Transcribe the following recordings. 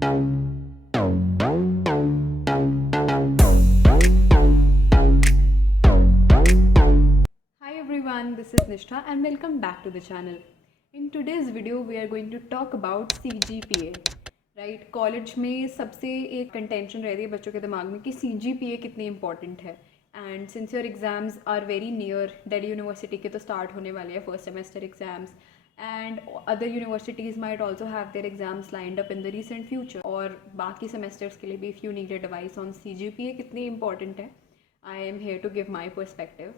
Hi everyone, this is Nishtha and welcome back to the channel. In today's video, we are going to talk about CGPA. Right, college में सबसे एक contention रहती है बच्चों के दिमाग में कि CGPA कितनी इंपॉर्टेंट है. And since your exams are very near, Delhi university के तो स्टार्ट होने वाले हैं first semester exams, and other universities might also have their exams lined up in the recent future. और बाकी सेमेस्टर्स के लिए भी if you need advice on CGPA कितनी इंपॉर्टेंट है, I am here to give my perspective.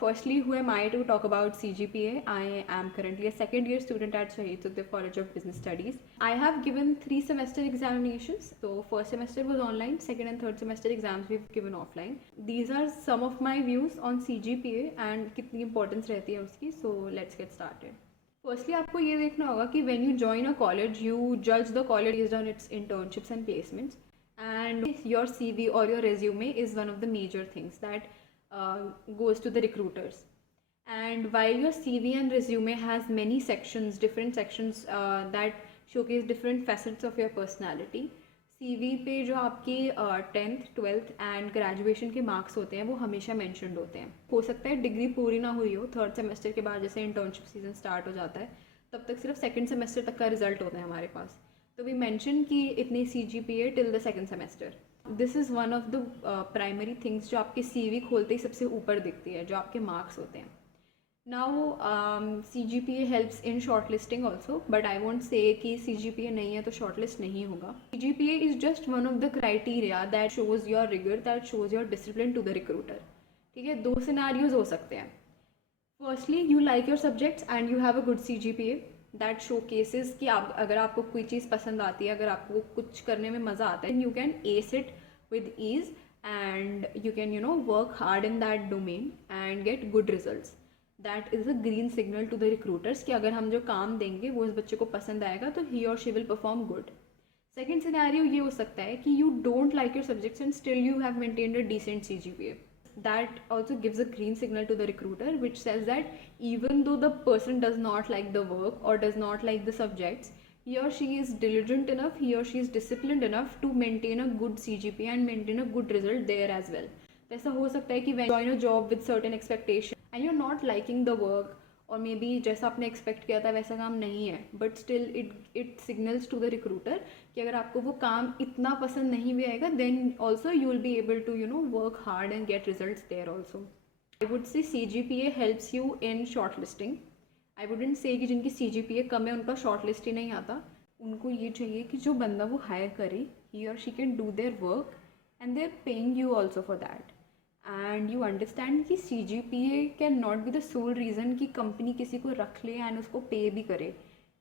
Firstly, who am I to talk about CGPA? I am currently a second year student at Shahid Sukhdev College of Business Studies. I have given 3 semester examinations. So first semester was online, second and third semester exams we've given offline. These are some of my views on CGPA and कितनी importance रहती है उसकी. So let's get started. Firstly, आपको ये देखना होगा कि when you join a college, you judge the college based on its internships and placements. And your CV or your resume is one of the major things that goes to the recruiters. And while your CV and resume has many sections, different sections that showcase different facets of your personality, CV पे जो आपकी 10th 12th and graduation के marks होते हैं वो हमेशा mentioned होते हैं. हो सकता है डिग्री पूरी ना हुई हो, थर्ड सेमेस्टर के बाद जैसे इंटर्नशिप सीजन स्टार्ट हो जाता है तब तक सिर्फ सेकंड सेमेस्टर तक का रिजल्ट होता है हमारे पास. तो वी मेंशन कि इतनी CGPA till the second semester. This is one of the primary things जो आपके CV खोलते ही सबसे ऊपर दिखती है, जो आपके मार्क्स होते हैं. Now CGPA helps in short listing also, but I want से कि CGPA नहीं है तो शॉर्ट लिस्ट नहीं होगा. CGPA is just one of the criteria that shows your rigour, that shows your discipline to the recruiter. ठीक है, 2 scenarios हो सकते हैं. Firstly, you like your subjects and you have a good CGPA. That showcases कि आप अगर आपको कोई चीज़ पसंद आती है, अगर आपको कुछ करने में मज़ा आता है, you can ace it with ease and you can work hard in that domain and get good results. That is a green signal to the recruiters कि अगर हम जो काम देंगे वो इस बच्चे को पसंद आएगा तो ही और she will perform good. Second scenario ये हो सकता है कि you don't like your subjects and still you have maintained a decent CGPA. That also gives a green signal to the recruiter, which says that even though the person does not like the work or does not like the subjects, he or she is diligent enough, he or she is disciplined enough to maintain a good CGPA and maintain a good result there as well. तो ऐसा हो सकता है कि when you join a job with certain expectation and you're not liking the work, और may be जैसा आपने expect किया था वैसा काम नहीं है, but still it signals to the recruiter कि अगर आपको वो काम इतना पसंद नहीं भी आएगा, then also you will be able to work hard and get results there also. I would say CGPA helps you in shortlisting. I wouldn't say कि जिनकी CGPA कम है उनका शॉर्ट लिस्ट ही नहीं आता. उनको ये चाहिए कि जो बंदा वो हायर करे, ही और she can do their work and they are paying you also for that. And you understand कि CGPA can not be the sole reason कि कंपनी किसी को रख ले एंड उसको पे भी करे.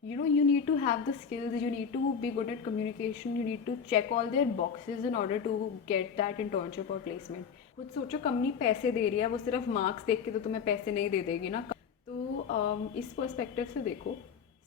You need to have the skills, you need to be good at communication, you need to check all their boxes in order to get that internship or placement. खुद सोचो, कंपनी पैसे दे रही है, वो सिर्फ मार्क्स देख के तो तुम्हें पैसे नहीं दे देगी ना. तो इस पर्सपेक्टिव से देखो,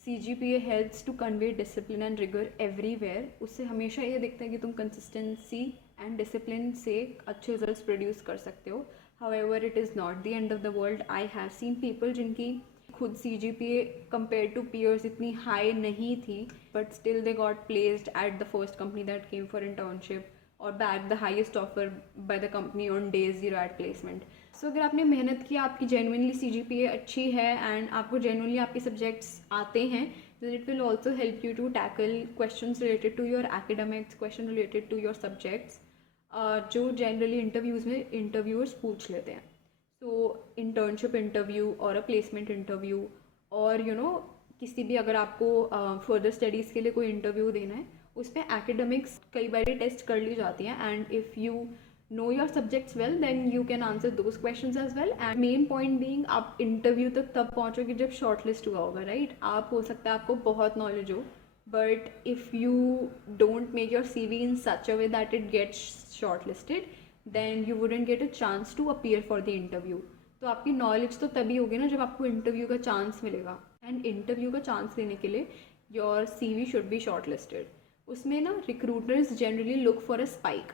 CGPA helps to convey discipline and rigour everywhere. उससे हमेशा ये दिखता है कि तुम कंसिस्टेंसी एंड डिसिप्लिन से अच्छे रिजल्ट्स प्रोड्यूस कर सकते हो. However it is not the end of the world. I have seen people जिनकी खुद CGPA कंपेयर टू पीयर्स इतनी हाई नहीं थी, but still they got placed at the first company that came for internship और bagged the highest offer by the company on day 0 at placement. So अगर आपने मेहनत की, आपकी जेन्युइनली CGPA अच्छी है एंड आपको जेन्युइनली आपके सब्जेक्ट्स आते हैं, then it will also help you to tackle questions related to your academics, question related to your subjects, जो जनरली इंटरव्यूज़ में इंटरव्यूअर्स पूछ लेते हैं. सो इंटर्नशिप इंटरव्यू और अ प्लेसमेंट इंटरव्यू और किसी भी अगर आपको फर्दर स्टडीज़ के लिए कोई इंटरव्यू देना है, उस पर एकेडमिक्स कई बार टेस्ट कर ली जाती हैं. And if you know your subjects well, then you can answer those questions as well. And main point being, आप इंटरव्यू तक तब पहुँचोगे जब शॉर्ट लिस्ट हुआ होगा, राइट. आप हो सकता है आपको बहुत नॉलेज हो, but if you don't make your CV in such a way that it gets shortlisted, then you wouldn't get a chance to appear for the interview. तो आपकी नॉलेज तो तभी होगी ना जब आपको इंटरव्यू का चांस मिलेगा. एंड इंटरव्यू का चांस लेने के लिए your CV should be short listed. उसमें ना recruiters generally look for a spike.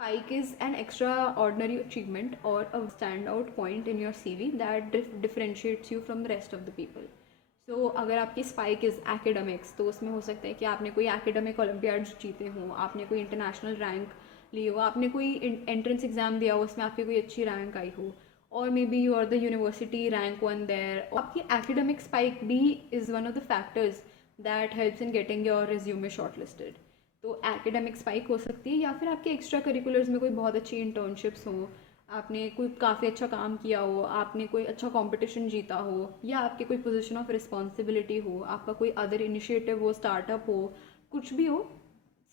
Spike is an extraordinary achievement or a standout point in your CV that differentiates you from the rest of the people. सो अगर आपकी spike is academics तो उसमें हो सकता है कि आपने कोई एकेडमिक ओलंपियाड जीते हों, आपने कोई इंटरनेशनल रैंक ली हो, आपने कोई एंट्रेंस एग्ज़ाम दिया हो, उसमें आपकी कोई अच्छी रैंक आई हो, और maybe you are the university rank one there. आपकी एकेडमिक स्पाइक भी is one of the factors that helps in getting your resume shortlisted. तो एकेडमिक स्पाइक हो सकती है, या फिर आपके एक्स्ट्रा करिकुलर्स में कोई बहुत अच्छी इंटर्नशिप्स हों, आपने कोई काफ़ी अच्छा काम किया हो, आपने कोई अच्छा कंपटीशन जीता हो, या आपके कोई पोजीशन ऑफ रिस्पॉन्सिबिलिटी हो, आपका कोई अदर इनिशिएटिव हो, स्टार्टअप हो, कुछ भी हो,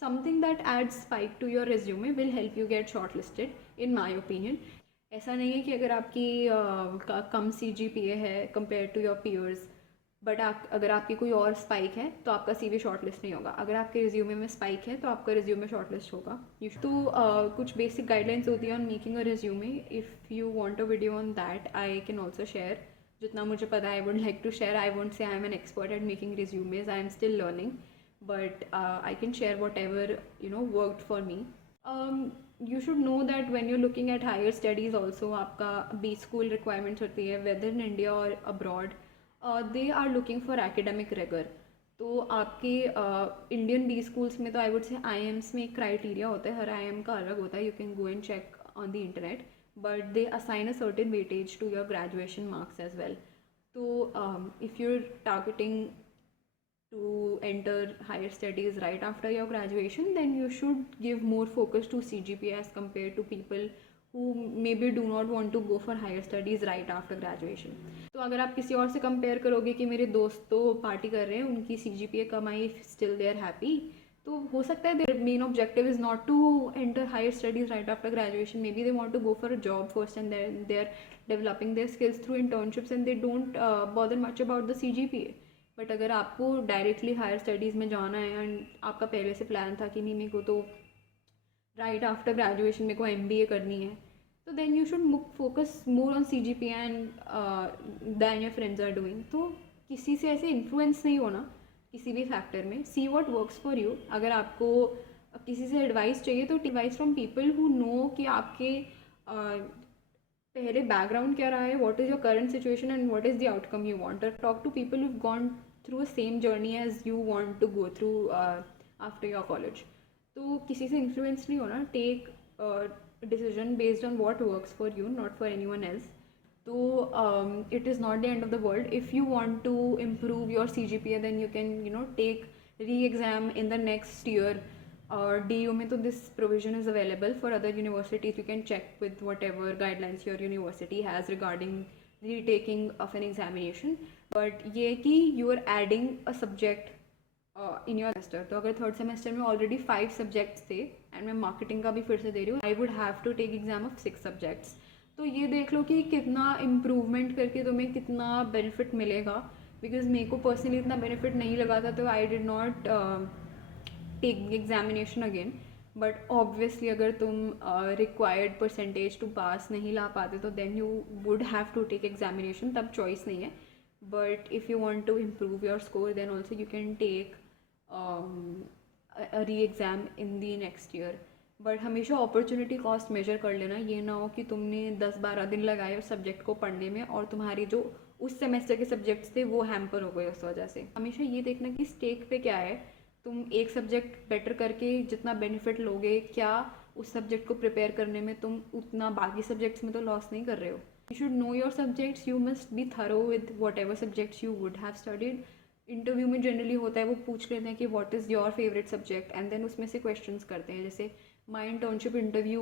something that adds spike to your resume will help you get shortlisted in my opinion. ऐसा नहीं है कि अगर आपकी कम CGPA है compare to your peers, but अगर आपकी कोई और स्पाइक है तो आपका CV शॉर्ट लिस्ट नहीं होगा। अगर आपके रिज्यूमे में स्पाइक है तो आपका रिज्यूमे शॉर्ट लिस्ट होगा। कुछ बेसिक गाइडलाइंस होती है on making a resume. If you want a video on that I can also share. जितना मुझे पता है I would like to share. I won't say I am an expert at making resumes, I am still learning, but I can share whatever worked for me. You should know that when you looking at higher studies also आपका B school requirements होती है, whether in India और abroad, they are looking for academic rigour. तो आपके Indian B schools में तो आई would से IIMs में एक क्राइटेरिया होता है, हर IIM का अलग होता है, you can go and check on the internet, but they assign a certain weightage to your graduation marks as well. तो इफ़ you're targeting to enter higher studies right after your graduation, then you should give more focus to CGPA as compared to people who maybe do not want to go for higher studies right after graduation. तो अगर आप किसी और से compare करोगे कि मेरे दोस्त तो पार्टी कर रहे हैं, उनकी CGPA कम आई, स्टिल दे आर हैप्पी, तो हो सकता है their main objective is not to enter higher studies right after graduation, maybe they want to go for a job first and they are developing their skills through internships and they don't bother much about the CGPA। But अगर आपको directly hire studies में जाना है and आपका पहले से plan था कि नहीं मेरे को तो राइट आफ्टर ग्रेजुएशन मेरे को MBA करनी है, तो then you should focus more on CGPA and than your friends are doing. तो किसी से ऐसे इन्फ्लुएंस नहीं होना किसी भी फैक्टर में। See what works for you. अगर आपको किसी से एडवाइस चाहिए तो advice from people who know कि आपके पहले बैकग्राउंड क्या रहा है, what is your current situation and what is the outcome you want. Talk to people who gone through a same journey as you want to go through after your college. तो किसी से influence नहीं होना, take decision based on what works for you, not for anyone else. तो it is not the end of the world. If you want to improve your CGPA, then you can take re-exam in the next year. Or DU में तो this provision is available. For other universities you can check with whatever guidelines your university has regarding retaking of an examination. But ये कि you are adding a subject in your semester. तो अगर third semester में already 5 subjects थे एंड मैं marketing का भी फिर से दे रही हूँ, I would have to take exam of 6 subjects. तो ये देख लो कि कितना इम्प्रूवमेंट करके तुम्हें कितना बेनिफिट मिलेगा। बिकॉज मेरे को पर्सनली इतना बेनिफिट नहीं लगा था, तो I did not take examination again. But obviously अगर तुम रिक्वायर्ड परसेंटेज टू पास नहीं ला पाते तो then you would have to take examination, तब चॉइस नहीं है। But if you want to improve your score then also you can take re-exam in the next year. But हमेशा अपॉर्चुनिटी कॉस्ट मेजर कर लेना। ये ना हो कि तुमने 10-12 दिन लगाए उस सब्जेक्ट को पढ़ने में और तुम्हारी जो उस सेमेस्टर के सब्जेक्ट्स थे वो हैम्पर हो गए उस वजह से। हमेशा ये देखना कि स्टेक पे क्या है। तुम एक सब्जेक्ट बेटर करके जितना बेनिफिट लोगे, क्या उस सब्जेक्ट को प्रिपेयर करने में तुम उतना बाकी सब्जेक्ट्स में तो लॉस नहीं कर रहे हो। You should know your subjects, you must be thorough with whatever subjects you would have studied. Interview में जनरली होता है वो पूछ लेते हैं कि what is your favourite subject and then उसमें से क्वेश्चंस करते हैं। जैसे my internship interview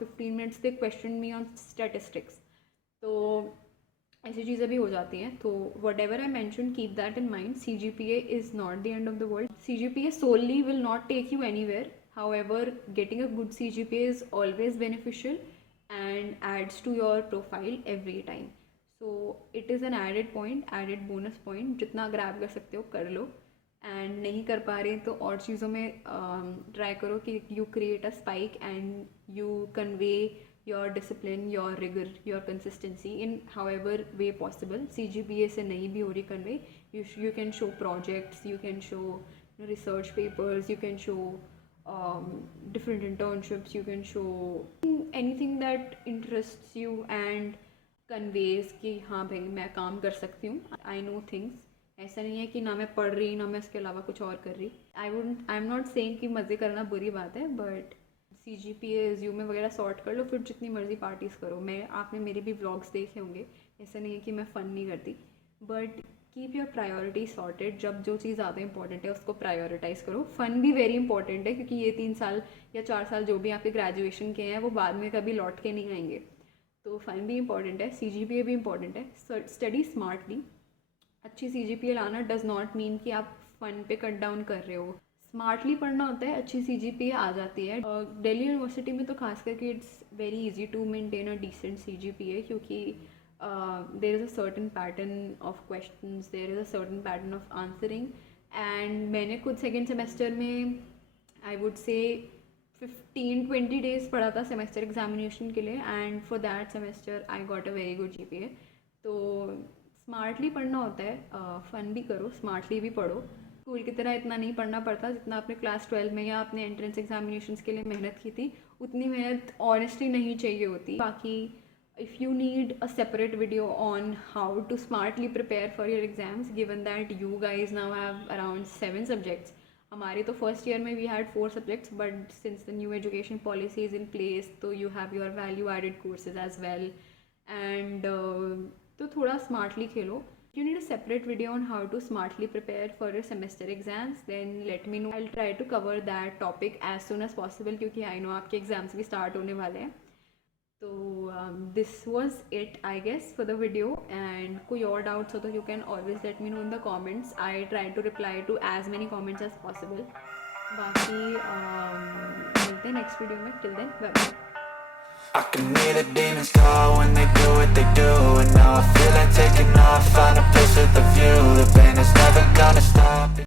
15 minutes they question me on statistics, तो ऐसी चीज़ें भी हो जाती हैं। तो whatever I mention keep that in mind. CGPA is not the end of the world. CGPA solely will not take you anywhere. However, getting a good CGPA is always beneficial and adds to your profile every time. So it is an added point, added bonus point. जितना grab कर सकते हो कर लो, and नहीं कर पा रहे तो और चीज़ों में ट्राई करो कि you create a spike and you convey your discipline, your rigour, your consistency in however way possible. CGPA से नहीं भी हो रही convey, you can show projects, you can show research papers, you can show different internships, you can show anything that interests you and conveys कि हाँ भाई मैं काम कर सकती हूँ, I know things, ऐसा नहीं है कि ना मैं पढ़ रही ना मैं उसके अलावा कुछ और कर रही। आई एम नॉट सेइंग कि मज़े करना बुरी बात है, बट CGPA रिज्यूमे वगैरह सॉर्ट कर लो, फिर जितनी मर्ज़ी पार्टीज़ करो। आपने मेरे भी व्लॉग्स देखे होंगे, ऐसा नहीं है कि मैं फ़न नहीं करती, but keep your priority sorted. जब जो चीज़ ज़्यादा इंपॉर्टेंट है उसको प्रायोरिटाइज़ करो। फ़न भी वेरी इंपॉर्टेंट है, क्योंकि ये 3 साल या 4 साल जो भी आपके ग्रेजुएशन के हैं वो बाद में कभी लौट के नहीं आएंगे, तो फ़न भी इंपॉर्टेंट है, CGPA भी इंपॉर्टेंट है। Study smartly. अच्छी CGPA लाना डज़ नॉट मीन कि आप फ़न पे कट डाउन कर रहे हो। स्मार्टली पढ़ना होता है, अच्छी CGPA आ जाती है। दिल्ली यूनिवर्सिटी में तो खास करके it's very easy to maintain a decent CGPA, क्योंकि there is a certain pattern of questions, there is a certain pattern of answering. And मैंने खुद सेकेंड सेमेस्टर में आई वुड से 15-20 डेज़ पढ़ा था सेमेस्टर एग्जामिनेशन के लिए, and for that semester I got a very good GPA। तो smartly पढ़ना होता है, फ़न भी करो, स्मार्टली भी पढ़ो। स्कूल की तरह इतना नहीं पढ़ना पड़ता जितना आपने क्लास 12 में या अपने एंट्रेंस एग्जामिनेशंस के लिए मेहनत की थी, उतनी मेहनत ऑनेस्टली नहीं चाहिए होती। बाकी if you need a separate video on how to smartly prepare for your exams, given that you guys now have around 7 subjects. हमारे तो फर्स्ट ईयर में we had 4 subjects, but since the new education policy is in place, तो you have your value added courses as well, and तो थोड़ा smartly Khelo. You need a separate video on how to smartly prepare for your semester exams, then let me know. I'll try to cover that topic as soon as possible, क्योंकि I know आपके exams भी start होने वाले हैं. तो this was it I guess for the video, and कोई और doubts हो तो you can always let me know in the comments. I try to reply to as many comments as possible. बाकी मिलते हैं next video में. Till then, bye bye. I can hear the demons call when they do what they do, and now I feel like taking off, find a place with a view. The pain is never gonna stop.